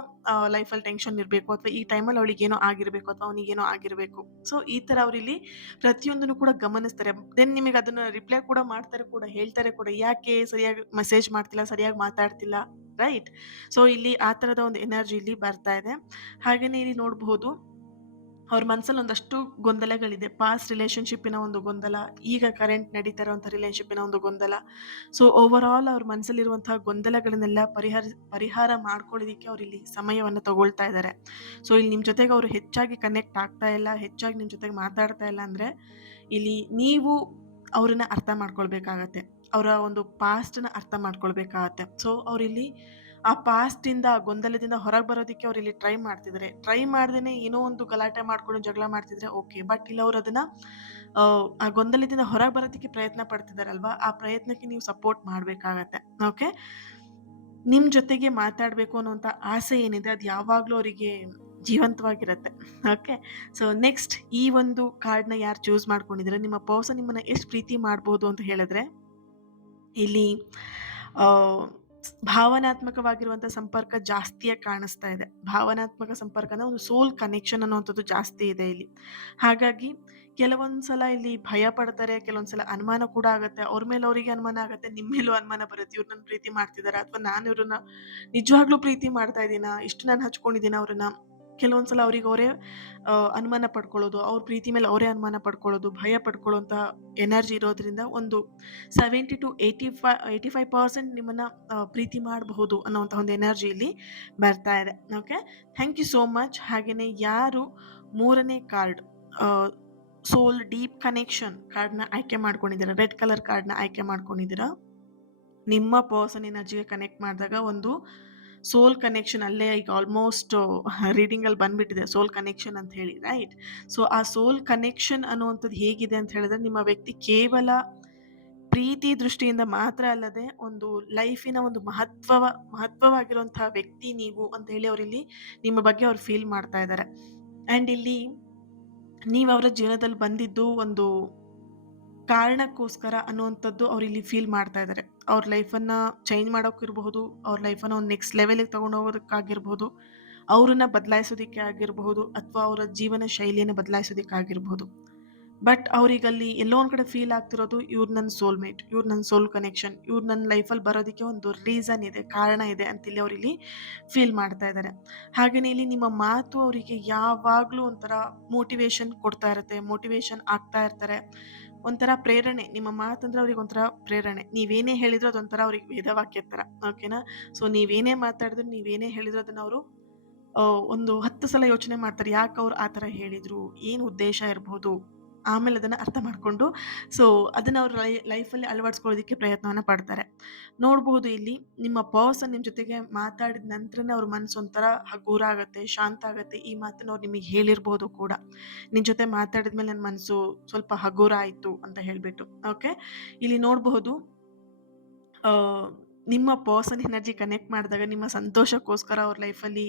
ಲೈಫಲ್ಲಿ ಟೆನ್ಷನ್ ಇರಬೇಕು ಅಥವಾ ಈ ಟೈಮಲ್ಲಿ ಅವಳಿಗೇನೋ ಆಗಿರಬೇಕು ಅಥವಾ ಅವನಿಗೇನೋ ಆಗಿರಬೇಕು. ಸೊ ಈ ಥರ ಅವರಿಲ್ಲಿ ಪ್ರತಿಯೊಂದನ್ನು ಕೂಡ ಗಮನಿಸ್ತಾರೆ. ದೆನ್ ನಿಮಗೆ ಅದನ್ನ ರಿಪ್ಲೈ ಕೂಡ ಮಾಡ್ತಾರೆ ಕೂಡ, ಹೇಳ್ತಾರೆ ಕೂಡ. ಯಾಕೆ ಸರಿಯಾಗಿ ಮೆಸೇಜ್ ಮಾಡ್ತಿಲ್ಲ, ಸರಿಯಾಗಿ ಮಾತಾಡ್ತಿಲ್ಲ, ರೈಟ್? ಸೊ ಇಲ್ಲಿ ಆ ಥರದ ಒಂದು ಎನರ್ಜಿ ಇಲ್ಲಿ ಬರ್ತಾ ಇದೆ. ಹಾಗೇನೇ ಇಲ್ಲಿ ನೋಡಬಹುದು ಅವ್ರ ಮನಸ್ಸಲ್ಲಿ ಒಂದಷ್ಟು ಗೊಂದಲಗಳಿದೆ. ಪಾಸ್ಟ್ ರಿಲೇಶನ್‌ಶಿಪ್ಪಿನ ಒಂದು ಗೊಂದಲ, ಈಗ ಕರೆಂಟ್ ನಡೀತಾ ಇರುವಂಥ ರಿಲೇಶನ್‌ಶಿಪ್ಪಿನ ಒಂದು ಗೊಂದಲ. ಸೊ ಓವರಾಲ್ ಅವ್ರ ಮನಸ್ಸಲ್ಲಿರುವಂತಹ ಗೊಂದಲಗಳನ್ನೆಲ್ಲ ಪರಿಹಾರ ಮಾಡ್ಕೊಳ್ಳೋದಿಕ್ಕೆ ಅವ್ರಿಲ್ಲಿ ಸಮಯವನ್ನ ತಗೊಳ್ತಾ ಇದ್ದಾರೆ. ಸೊ ಇಲ್ಲಿ ನಿಮ್ಮ ಜೊತೆಗೆ ಅವರು ಹೆಚ್ಚಾಗಿ ಕನೆಕ್ಟ್ ಆಗ್ತಾ ಇಲ್ಲ, ಹೆಚ್ಚಾಗಿ ನಿಮ್ಮ ಜೊತೆಗೆ ಮಾತಾಡ್ತಾ ಇಲ್ಲ ಅಂದ್ರೆ, ಇಲ್ಲಿ ನೀವು ಅವ್ರನ್ನ ಅರ್ಥ ಮಾಡ್ಕೊಳ್ಬೇಕಾಗತ್ತೆ. ಅವರ ಒಂದು ಪಾಸ್ಟ್‌ನ ಅರ್ಥ ಮಾಡ್ಕೊಳ್ಬೇಕಾಗತ್ತೆ. ಸೊ ಅವರಿಲ್ಲಿ ಆ ಪಾಸ್ಟಿಂದ, ಆ ಗೊಂದಲದಿಂದ ಹೊರಗೆ ಬರೋದಕ್ಕೆ ಅವ್ರು ಇಲ್ಲಿ ಟ್ರೈ ಮಾಡ್ತಿದ್ದಾರೆ. ಟ್ರೈ ಮಾಡ್ದೇನೆ ಏನೋ ಒಂದು ಗಲಾಟೆ ಮಾಡ್ಕೊಂಡು ಜಗಳ ಮಾಡ್ತಿದ್ರೆ ಓಕೆ. ಬಟ್ ಇಲ್ಲಿ ಅವ್ರು ಅದನ್ನ ಆ ಗೊಂದಲದಿಂದ ಹೊರಗೆ ಬರೋದಕ್ಕೆ ಪ್ರಯತ್ನ ಪಡ್ತಿದಾರಲ್ವಾ, ಆ ಪ್ರಯತ್ನಕ್ಕೆ ನೀವು ಸಪೋರ್ಟ್ ಮಾಡ್ಬೇಕಾಗತ್ತೆ. ಓಕೆ. ನಿಮ್ ಜೊತೆಗೆ ಮಾತಾಡ್ಬೇಕು ಅನ್ನುವಂಥ ಆಸೆ ಏನಿದೆ ಅದು ಯಾವಾಗ್ಲೂ ಅವರಿಗೆ ಜೀವಂತವಾಗಿರತ್ತೆ. ಓಕೆ. ಸೊ ನೆಕ್ಸ್ಟ್ ಈ ಒಂದು ಕಾರ್ಡ್‌ನ ಯಾರು ಚೂಸ್ ಮಾಡ್ಕೊಂಡಿದ್ದೀರಾ, ನಿಮ್ಮ ಪರ್ಸನ್ ನಿಮ್ಮನ್ನ ಎಷ್ಟು ಪ್ರೀತಿ ಮಾಡ್ಬೋದು ಅಂತ ಹೇಳಿದ್ರೆ, ಇಲ್ಲಿ ಆ, ಭಾವನಾತ್ಮಕವಾಗಿರುವಂಥ ಸಂಪರ್ಕ ಜಾಸ್ತಿಯಾಗಿ ಕಾಣಿಸ್ತಾ ಇದೆ. ಭಾವನಾತ್ಮಕ ಸಂಪರ್ಕ ಅಂದ್ರೆ ಒಂದು ಸೋಲ್ ಕನೆಕ್ಷನ್ ಅನ್ನುವಂಥದ್ದು ಜಾಸ್ತಿ ಇದೆ ಇಲ್ಲಿ. ಹಾಗಾಗಿ ಕೆಲವೊಂದ್ಸಲ ಇಲ್ಲಿ ಭಯ ಪಡ್ತಾರೆ, ಕೆಲವೊಂದ್ಸಲ ಅನುಮಾನ ಕೂಡ ಆಗತ್ತೆ. ಅವ್ರ ಮೇಲೆ ಅವರಿಗೆ ಅನುಮಾನ ಆಗತ್ತೆ, ನಿಮ್ಮ ಮೇಲೂ ಅನುಮಾನ ಬರುತ್ತೆ. ಇವ್ರು ನನ್ನ ಪ್ರೀತಿ ಮಾಡ್ತಿದಾರಾ, ಅಥವಾ ನಾನು ಇವ್ರನ್ನ ನಿಜವಾಗ್ಲೂ ಪ್ರೀತಿ ಮಾಡ್ತಾ ಇದ್ದೀನಾ, ಇಷ್ಟು ನಾನು ಹಚ್ಕೊಂಡಿದ್ದೀನ ಅವ್ರನ್ನ. ಕೆಲವೊಂದ್ಸಲ ಅವ್ರಿಗೆ ಅವರೇ ಅನುಮಾನ ಪಡ್ಕೊಳ್ಳೋದು, ಅವ್ರ ಪ್ರೀತಿ ಮೇಲೆ ಅವರೇ ಅನುಮಾನ ಪಡ್ಕೊಳ್ಳೋದು, ಭಯ ಪಡ್ಕೊಳ್ಳೋಂಥ ಎನರ್ಜಿ ಇರೋದ್ರಿಂದ ಒಂದು 70-85% ನಿಮ್ಮನ್ನ ಪ್ರೀತಿ ಮಾಡಬಹುದು ಅನ್ನೋಂಥ ಒಂದು ಎನರ್ಜಿ ಇಲ್ಲಿ ಬರ್ತಾ ಇದೆ. Okay. Thank you so much. ಹಾಗೇನೆ ಯಾರು 3ನೇ ಕಾರ್ಡ್ ಸೋಲ್ ಡೀಪ್ ಕನೆಕ್ಷನ್ ಕಾರ್ಡ್‌ನ ಆಯ್ಕೆ ಮಾಡ್ಕೊಂಡಿದ್ದೀರಾ, ರೆಡ್ ಕಲರ್ ಕಾರ್ಡ್‌ನ ಆಯ್ಕೆ ಮಾಡ್ಕೊಂಡಿದ್ದೀರಾ, ನಿಮ್ಮ ಪರ್ಸನ್ ಎನರ್ಜಿಗೆ ಕನೆಕ್ಟ್ ಮಾಡಿದಾಗ ಒಂದು ಸೋಲ್ ಕನೆಕ್ಷನ್ ಅಲ್ಲೇ ಈಗ ಆಲ್ಮೋಸ್ಟ್ ರೀಡಿಂಗಲ್ಲಿ ಬಂದ್ಬಿಟ್ಟಿದೆ ಸೋಲ್ ಕನೆಕ್ಷನ್ ಅಂತ ಹೇಳಿ, ರೈಟ್? ಸೊ ಆ ಸೋಲ್ ಕನೆಕ್ಷನ್ ಅನ್ನುವಂಥದ್ದು ಹೇಗಿದೆ ಅಂತ ಹೇಳಿದ್ರೆ, ನಿಮ್ಮ ವ್ಯಕ್ತಿ ಕೇವಲ ಪ್ರೀತಿ ದೃಷ್ಟಿಯಿಂದ ಮಾತ್ರ ಅಲ್ಲದೆ ಒಂದು ಲೈಫಿನ ಒಂದು ಮಹತ್ವವಾಗಿರುವಂತಹ ವ್ಯಕ್ತಿ ನೀವು ಅಂತ ಹೇಳಿ ಅವರಿಲ್ಲಿ ನಿಮ್ಮ ಬಗ್ಗೆ ಅವ್ರು ಫೀಲ್ ಮಾಡ್ತಾ ಇದ್ದಾರೆ. ಆ್ಯಂಡ್ ಇಲ್ಲಿ ನೀವು ಅವರ ಜೀವನದಲ್ಲಿ ಬಂದಿದ್ದು ಒಂದು ಕಾರಣಕ್ಕೋಸ್ಕರ ಅನ್ನುವಂಥದ್ದು ಅವ್ರಿಲ್ಲಿ ಫೀಲ್ ಮಾಡ್ತಾ ಇದ್ದಾರೆ. ಅವ್ರ ಲೈಫನ್ನು ಚೇಂಜ್ ಮಾಡೋಕ್ಕಿರಬಹುದು, ಅವ್ರ ಲೈಫನ್ನು ಒಂದು ನೆಕ್ಸ್ಟ್ ಲೆವೆಲಿಗೆ ತಗೊಂಡು ಹೋಗೋದಕ್ಕಾಗಿರ್ಬೋದು, ಅವ್ರನ್ನ ಬದಲಾಯಿಸೋದಕ್ಕೆ ಆಗಿರಬಹುದು, ಅಥವಾ ಅವರ ಜೀವನ ಶೈಲಿಯನ್ನು ಬದಲಾಯಿಸೋದಕ್ಕಾಗಿರ್ಬೋದು. ಬಟ್ ಅವ್ರಿಗಲ್ಲಿ ಎಲ್ಲೋ ಒಂದು ಕಡೆ ಫೀಲ್ ಆಗ್ತಿರೋದು, ಇವ್ರು ನನ್ನ ಸೋಲ್ಮೇಟ್, ಇವ್ರು ನನ್ನ ಸೋಲ್ ಕನೆಕ್ಷನ್, ಇವ್ರು ನನ್ನ ಲೈಫಲ್ಲಿ ಬರೋದಕ್ಕೆ ಒಂದು ರೀಸನ್ ಇದೆ, ಕಾರಣ ಇದೆ ಅಂತೇಳಿ ಅವರಿಲ್ಲಿ ಫೀಲ್ ಮಾಡ್ತಾ ಇದ್ದಾರೆ. ಹಾಗೆಯೇ ಇಲ್ಲಿ ನಿಮ್ಮ ಮಾತು ಅವರಿಗೆ ಯಾವಾಗಲೂ ಒಂಥರ ಮೋಟಿವೇಶನ್ ಕೊಡ್ತಾ ಇರುತ್ತೆ, ಮೋಟಿವೇಶನ್ ಆಗ್ತಾ ಇರ್ತಾರೆ. ಒಂಥರ ಪ್ರೇರಣೆ, ನಿಮ್ಮ ಮಾತಂದ್ರೆ ಅವ್ರಿಗೆ ಒಂಥರ ಪ್ರೇರಣೆ. ನೀವೇನೇ ಹೇಳಿದ್ರು ಅದೊಂಥರ ಅವ್ರಿಗೆ ವೇದವಾಕ್ಯದ ಥರ. ಓಕೆನಾ? ಸೊ ನೀವೇನೇ ಮಾತಾಡಿದ್ರು, ನೀವೇನೇ ಹೇಳಿದ್ರು ಅದನ್ನ ಅವರು ಒಂದು 10 ಸಲ ಯೋಚನೆ ಮಾಡ್ತಾರೆ. ಯಾಕೆ ಅವ್ರು ಆ ಥರ ಹೇಳಿದ್ರು, ಏನು ಉದ್ದೇಶ ಇರ್ಬೋದು, ಆಮೇಲೆ ಅದನ್ನು ಅರ್ಥ ಮಾಡಿಕೊಂಡು ಸೊ ಅದನ್ನು ಅವ್ರ ಲೈಫಲ್ಲಿ ಅಳವಡಿಸ್ಕೊಳ್ಳೋದಕ್ಕೆ ಪ್ರಯತ್ನವನ್ನು ಪಡ್ತಾರೆ. ನೋಡ್ಬೋದು ಇಲ್ಲಿ ನಿಮ್ಮ ಪರ್ಸನ್ ನಿಮ್ಮ ಜೊತೆಗೆ ಮಾತಾಡಿದ ನಂತರನೇ ಅವ್ರ ಮನಸ್ಸು ಒಂಥರ ಹಗೂರ ಆಗುತ್ತೆ, ಶಾಂತ ಆಗುತ್ತೆ. ಈ ಮಾತನ್ನು ಅವ್ರು ನಿಮಗೆ ಹೇಳಿರ್ಬೋದು ಕೂಡ, ನಿನ್ನ ಜೊತೆ ಮಾತಾಡಿದ್ಮೇಲೆ ನನ್ನ ಮನಸ್ಸು ಸ್ವಲ್ಪ ಹಗೂರ ಆಯಿತು ಅಂತ ಹೇಳಿಬಿಟ್ಟು. ಓಕೆ. ಇಲ್ಲಿ ನೋಡಬಹುದು ನಿಮ್ಮ ಪರ್ಸನ್ ಎನರ್ಜಿ ಕನೆಕ್ಟ್ ಮಾಡಿದಾಗ ನಿಮ್ಮ ಸಂತೋಷಕ್ಕೋಸ್ಕರ ಅವ್ರ ಲೈಫಲ್ಲಿ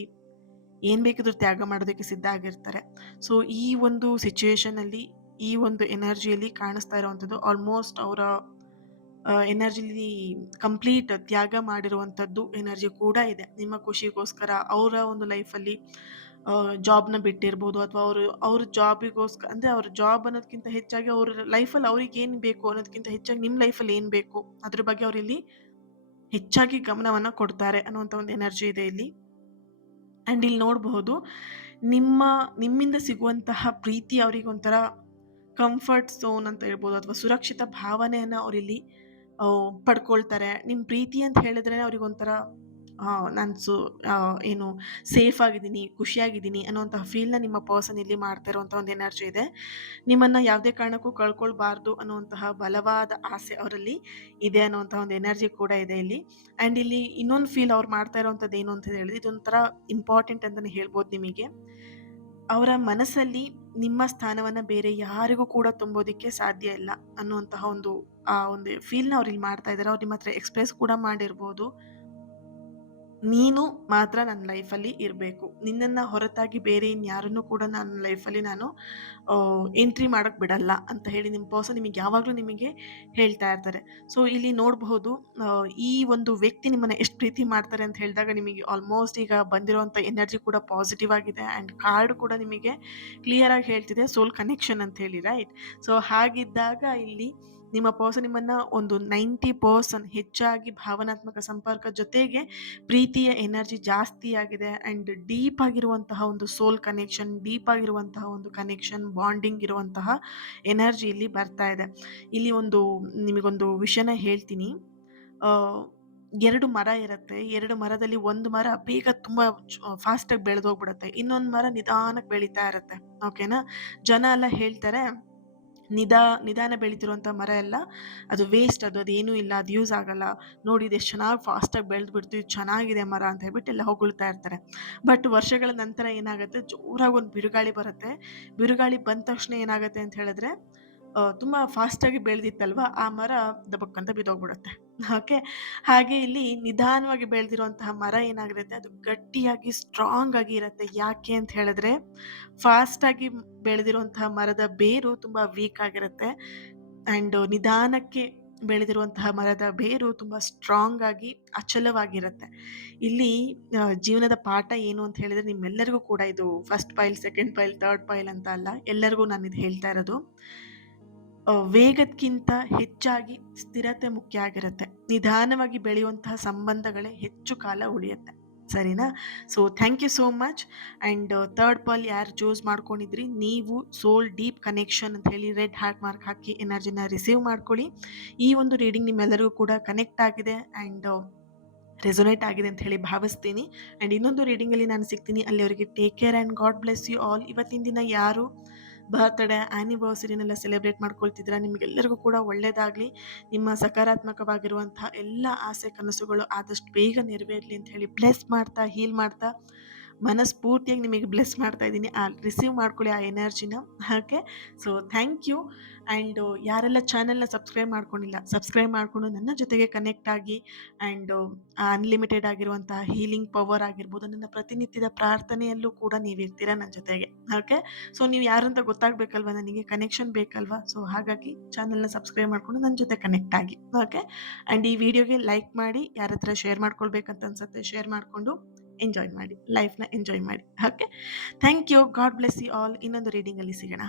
ಏನು ಬೇಕಿದ್ರೂ ತ್ಯಾಗ ಮಾಡೋದಕ್ಕೆ ಸಿದ್ಧ ಆಗಿರ್ತಾರೆ. ಸೊ ಈ ಒಂದು ಸಿಚುಯೇಷನಲ್ಲಿ, ಈ ಒಂದು ಎನರ್ಜಿಯಲ್ಲಿ ಕಾಣಿಸ್ತಾ ಇರುವಂಥದ್ದು ಆಲ್ಮೋಸ್ಟ್ ಅವರ ಎನರ್ಜಿಲಿ ಕಂಪ್ಲೀಟ್ ತ್ಯಾಗ ಮಾಡಿರುವಂಥದ್ದು ಎನರ್ಜಿ ಕೂಡ ಇದೆ. ನಿಮ್ಮ ಖುಷಿಗೋಸ್ಕರ ಅವರ ಒಂದು ಲೈಫಲ್ಲಿ ಜಾಬ್ನ ಬಿಟ್ಟಿರ್ಬೋದು, ಅಥವಾ ಅವ್ರ ಜಾಬಿಗೋಸ್ಕರ ಅಂದರೆ ಅವ್ರ ಜಾಬ್ ಅನ್ನೋದಕ್ಕಿಂತ ಹೆಚ್ಚಾಗಿ ಅವ್ರ ಲೈಫಲ್ಲಿ ಅವ್ರಿಗೆ ಏನು ಬೇಕು ಅನ್ನೋದಕ್ಕಿಂತ ಹೆಚ್ಚಾಗಿ ನಿಮ್ಮ ಲೈಫಲ್ಲಿ ಏನು ಬೇಕು ಅದ್ರ ಬಗ್ಗೆ ಅವರಿಲ್ಲಿ ಹೆಚ್ಚಾಗಿ ಗಮನವನ್ನು ಕೊಡ್ತಾರೆ ಅನ್ನುವಂಥ ಒಂದು ಎನರ್ಜಿ ಇದೆ ಇಲ್ಲಿ. ಆ್ಯಂಡ್ ಇಲ್ಲಿ ನೋಡಬಹುದು ನಿಮ್ಮಿಂದ ಸಿಗುವಂತಹ ಪ್ರೀತಿ ಅವರಿಗೆ ಒಂಥರ ಕಂಫರ್ಟ್ ಝೋನ್ ಅಂತ ಹೇಳ್ಬೋದು, ಅಥವಾ ಸುರಕ್ಷಿತ ಭಾವನೆಯನ್ನು ಅವರಿಲ್ಲಿ ಪಡ್ಕೊಳ್ತಾರೆ. ನಿಮ್ಮ ಪ್ರೀತಿ ಅಂತ ಹೇಳಿದ್ರೆ ಅವ್ರಿಗೊಂಥರ ನಾನು ಏನು ಸೇಫ್ ಆಗಿದ್ದೀನಿ, ಖುಷಿಯಾಗಿದ್ದೀನಿ ಅನ್ನೋಂತಹ ಫೀಲ್ನ ನಿಮ್ಮ ಪರ್ಸನ್ ಇಲ್ಲಿ ಮಾಡ್ತಾ ಇರುವಂಥ ಒಂದು ಎನರ್ಜಿ ಇದೆ. ನಿಮ್ಮನ್ನು ಯಾವುದೇ ಕಾರಣಕ್ಕೂ ಕಳ್ಕೊಳ್ಬಾರ್ದು ಅನ್ನುವಂತಹ ಬಲವಾದ ಆಸೆ ಅವರಲ್ಲಿ ಇದೆ ಅನ್ನುವಂತಹ ಒಂದು ಎನರ್ಜಿ ಕೂಡ ಇದೆ ಇಲ್ಲಿ. ಆ್ಯಂಡ್ ಇಲ್ಲಿ ಇನ್ನೊಂದು ಫೀಲ್ ಅವ್ರು ಮಾಡ್ತಾ ಇರೋವಂಥದ್ದು ಏನು ಅಂತ ಹೇಳಿದ್ರೆ, ಇದೊಂಥರ ಇಂಪಾರ್ಟೆಂಟ್ ಅಂತಲೇ ಹೇಳ್ಬೋದು ನಿಮಗೆ. ಅವರ ಮನಸ್ಸಲ್ಲಿ ನಿಮ್ಮ ಸ್ಥಾನವನ್ನು ಬೇರೆ ಯಾರಿಗೂ ಕೂಡ ತುಂಬೋದಕ್ಕೆ ಸಾಧ್ಯ ಇಲ್ಲ ಅನ್ನುವಂತಹ ಒಂದು ಫೀಲ್ನ ಅವ್ರು ಇಲ್ಲಿ ಮಾಡ್ತಾ ಇದ್ದಾರೆ. ಅವ್ರು ನಿಮ್ಮ ಹತ್ರ ಎಕ್ಸ್ಪ್ರೆಸ್ ಕೂಡ ಮಾಡಿರ್ಬೋದು, ನೀನು ಮಾತ್ರ ನನ್ನ ಲೈಫಲ್ಲಿ ಇರಬೇಕು, ನಿನ್ನನ್ನು ಹೊರತಾಗಿ ಬೇರೆ ಇನ್ಯಾರನ್ನೂ ಕೂಡ ನನ್ನ ಲೈಫಲ್ಲಿ ನಾನು ಎಂಟ್ರಿ ಮಾಡೋಕ್ಕೆ ಬಿಡಲ್ಲ ಅಂತ ಹೇಳಿ ನಿಮ್ಮ ಪರ್ಸನ್ ನಿಮಗೆ ಯಾವಾಗಲೂ ನಿಮಗೆ ಹೇಳ್ತಾ ಇರ್ತಾರೆ. ಸೊ ಇಲ್ಲಿ ನೋಡಬಹುದು ಈ ಒಂದು ವ್ಯಕ್ತಿ ನಿಮ್ಮನ್ನು ಎಷ್ಟು ಪ್ರೀತಿ ಮಾಡ್ತಾರೆ ಅಂತ ಹೇಳಿದಾಗ ನಿಮಗೆ ಆಲ್ಮೋಸ್ಟ್ ಈಗ ಬಂದಿರುವಂಥ ಎನರ್ಜಿ ಕೂಡ ಪಾಸಿಟಿವ್ ಆಗಿದೆ. ಆ್ಯಂಡ್ ಕಾರ್ಡ್ ಕೂಡ ನಿಮಗೆ ಕ್ಲಿಯರಾಗಿ ಹೇಳ್ತಿದೆ ಸೋಲ್ ಕನೆಕ್ಷನ್ ಅಂತ ಹೇಳಿ, ರೈಟ್? ಸೊ ಹಾಗಿದ್ದಾಗ ಇಲ್ಲಿ ನಿಮ್ಮ ಪರ್ಸನ್ ನಿಮ್ಮನ್ನು ಒಂದು 90% ಹೆಚ್ಚಾಗಿ ಭಾವನಾತ್ಮಕ ಸಂಪರ್ಕ ಜೊತೆಗೆ ಪ್ರೀತಿಯ ಎನರ್ಜಿ ಜಾಸ್ತಿ ಆಗಿದೆ. ಆ್ಯಂಡ್ ಡೀಪ್ ಆಗಿರುವಂತಹ ಒಂದು ಸೋಲ್ ಕನೆಕ್ಷನ್, ಡೀಪ್ ಆಗಿರುವಂತಹ ಒಂದು ಕನೆಕ್ಷನ್, ಬಾಂಡಿಂಗ್ ಇರುವಂತಹ ಎನರ್ಜಿ ಇಲ್ಲಿ ಬರ್ತಾ ಇದೆ. ಇಲ್ಲಿ ನಿಮಗೊಂದು ವಿಷಯನ ಹೇಳ್ತೀನಿ. 2 ಮರ ಇರುತ್ತೆ. 2 ಮರದಲ್ಲಿ ಒಂದು ಮರ ಬೇಗ ತುಂಬ ಫಾಸ್ಟಾಗಿ ಬೆಳೆದೋಗ್ಬಿಡುತ್ತೆ, ಇನ್ನೊಂದು ಮರ ನಿಧಾನಕ್ಕೆ ಬೆಳೀತಾ ಇರುತ್ತೆ. ಓಕೆನಾ? ಜನ ಎಲ್ಲ ಹೇಳ್ತಾರೆ, ನಿಧಾನ ಬೆಳೀತಿರುವಂಥ ಮರ ಎಲ್ಲ ಅದು ವೇಸ್ಟ್, ಅದೇನೂ ಇಲ್ಲ, ಅದು ಯೂಸ್ ಆಗಲ್ಲ, ನೋಡಿ ಇದು ಎಷ್ಟು ಚೆನ್ನಾಗಿ ಫಾಸ್ಟಾಗಿ ಬೆಳೆದ್ಬಿಡ್ತು, ಇದು ಚೆನ್ನಾಗಿದೆ ಮರ ಅಂತ ಹೇಳ್ಬಿಟ್ಟು ಎಲ್ಲ ಹೊಗಳ್ತಾ ಇರ್ತಾರೆ. ಬಟ್ ವರ್ಷಗಳ ನಂತರ ಏನಾಗುತ್ತೆ, ಜೋರಾಗಿ ಒಂದು ಬಿರುಗಾಳಿ ಬರುತ್ತೆ. ಬಿರುಗಾಳಿ ಬಂದ ತಕ್ಷಣ ಏನಾಗುತ್ತೆ ಅಂತ ಹೇಳಿದ್ರೆ ತುಂಬ ಫಾಸ್ಟಾಗಿ ಬೆಳೆದಿತ್ತಲ್ವ ಆ ಮರ ದಬಕ್ಕಂತ ಬಿದ್ದೋಗ್ಬಿಡುತ್ತೆ. ಓಕೆ. ಹಾಗೆ ಇಲ್ಲಿ ನಿಧಾನವಾಗಿ ಬೆಳೆದಿರುವಂತಹ ಮರ ಏನಾಗಿರುತ್ತೆ, ಅದು ಗಟ್ಟಿಯಾಗಿ ಸ್ಟ್ರಾಂಗ್ ಆಗಿ ಇರುತ್ತೆ. ಯಾಕೆ ಅಂತ ಹೇಳಿದ್ರೆ ಫಾಸ್ಟಾಗಿ ಬೆಳೆದಿರುವಂತಹ ಮರದ ಬೇರು ತುಂಬ ವೀಕ್ ಆಗಿರುತ್ತೆ. ಆ್ಯಂಡ್ ನಿಧಾನಕ್ಕೆ ಬೆಳೆದಿರುವಂತಹ ಮರದ ಬೇರು ತುಂಬ ಸ್ಟ್ರಾಂಗ್ ಆಗಿ ಅಚಲವಾಗಿರುತ್ತೆ. ಇಲ್ಲಿ ಜೀವನದ ಪಾಠ ಏನು ಅಂತ ಹೇಳಿದ್ರೆ, ನಿಮ್ಮೆಲ್ಲರಿಗೂ ಕೂಡ ಇದು ಫಸ್ಟ್ ಪೈಲ್, ಸೆಕೆಂಡ್ ಪೈಲ್, ಥರ್ಡ್ ಪೈಲ್ ಅಂತ ಅಲ್ಲ, ಎಲ್ಲರಿಗೂ ನಾನು ಇದು ಹೇಳ್ತಾ ಇರೋದು. ವೇಗಕ್ಕಿಂತ ಹೆಚ್ಚಾಗಿ ಸ್ಥಿರತೆ ಮುಖ್ಯ ಆಗಿರುತ್ತೆ. ನಿಧಾನವಾಗಿ ಬೆಳೆಯುವಂತಹ ಸಂಬಂಧಗಳೇ ಹೆಚ್ಚು ಕಾಲ ಉಳಿಯುತ್ತೆ. ಸರಿನಾ? So thank you so much. And third pearl ಯಾರು ಚೂಸ್ ಮಾಡ್ಕೊಂಡಿದ್ರಿ, ನೀವು ಸೋಲ್ ಡೀಪ್ ಕನೆಕ್ಷನ್ ಅಂತ ಹೇಳಿ ರೆಡ್ ಹಾರ್ಟ್ ಮಾರ್ಕ್ ಹಾಕಿ ಎನರ್ಜಿನ ರಿಸೀವ್ ಮಾಡ್ಕೊಳ್ಳಿ. ಈ ಒಂದು ರೀಡಿಂಗ್ ನಿಮ್ಮೆಲ್ಲರಿಗೂ ಕೂಡ ಕನೆಕ್ಟ್ ಆಗಿದೆ ಆ್ಯಂಡ್ ರೆಸೊನೇಟ್ ಆಗಿದೆ ಅಂತ ಹೇಳಿ ಭಾವಿಸ್ತೀನಿ. ಆ್ಯಂಡ್ ಇನ್ನೊಂದು ರೀಡಿಂಗಲ್ಲಿ ನಾನು ಸಿಗ್ತೀನಿ. ಅಲ್ಲಿವರೆಗೆ take care and God bless you all. ಇವತ್ತಿನ ದಿನ ಯಾರು ಬರ್ತ್ಡೇ, ಆ್ಯನಿವರ್ಸರಿನೆಲ್ಲ ಸೆಲೆಬ್ರೇಟ್ ಮಾಡ್ಕೊಳ್ತಿದ್ದೀರಾ, ನಿಮಗೆಲ್ಲರಿಗೂ ಕೂಡ ಒಳ್ಳೆಯದಾಗಲಿ. ನಿಮ್ಮ ಸಕಾರಾತ್ಮಕವಾಗಿರುವಂತಹ ಎಲ್ಲ ಆಸೆ ಕನಸುಗಳು ಆದಷ್ಟು ಬೇಗ ನೆರವೇರಲಿ ಅಂತ ಹೇಳಿ ಬ್ಲೆಸ್ ಮಾಡ್ತಾ, ಹೀಲ್ ಮಾಡ್ತಾ, ಮನಸ್ಫೂರ್ತಿಯಾಗಿ ನಿಮಗೆ ಬ್ಲೆಸ್ ಮಾಡ್ತಾ ಇದ್ದೀನಿ. ರಿಸೀವ್ ಮಾಡ್ಕೊಳ್ಳಿ ಆ ಎನರ್ಜಿನ. Okay. So thank you. And ಯಾರೆಲ್ಲ ಚಾನಲ್ನ ಸಬ್ಸ್ಕ್ರೈಬ್ ಮಾಡ್ಕೊಂಡಿಲ್ಲ, ಸಬ್ಸ್ಕ್ರೈಬ್ ಮಾಡಿಕೊಂಡು ನನ್ನ ಜೊತೆಗೆ ಕನೆಕ್ಟ್ ಆಗಿ. ಆ್ಯಂಡ್ ಅನ್ಲಿಮಿಟೆಡ್ ಆಗಿರುವಂತಹ ಹೀಲಿಂಗ್ ಪವರ್ ಆಗಿರ್ಬೋದು, ನನ್ನ ಪ್ರತಿನಿತ್ಯದ ಪ್ರಾರ್ಥನೆಯಲ್ಲೂ ಕೂಡ ನೀವಿರ್ತೀರ ನನ್ನ ಜೊತೆಗೆ. ಓಕೆ. ಸೊ ನೀವು ಯಾರಂತ ಗೊತ್ತಾಗಬೇಕಲ್ವ, ನನಗೆ ಕನೆಕ್ಷನ್ ಬೇಕಲ್ವಾ. ಸೊ ಹಾಗಾಗಿ ಚಾನಲ್ನ ಸಬ್ಸ್ಕ್ರೈಬ್ ಮಾಡಿಕೊಂಡು ನನ್ನ ಜೊತೆ ಕನೆಕ್ಟ್ ಆಗಿ. ಓಕೆ. ಆ್ಯಂಡ್ ಈ ವಿಡಿಯೋಗೆ ಲೈಕ್ ಮಾಡಿ, ಯಾರ ಹತ್ರ ಶೇರ್ ಮಾಡ್ಕೊಳ್ಬೇಕಂತ ಅನ್ಸುತ್ತೆ ಶೇರ್ ಮಾಡಿಕೊಂಡು ಎಂಜಾಯ್ ಮಾಡಿ, ಲೈಫ್ನ ಎಂಜಾಯ್ ಮಾಡಿ. Okay. Thank you. God bless you all. ಇನ್ನೊಂದು ರೀಡಿಂಗಲ್ಲಿ ಸಿಗೋಣ.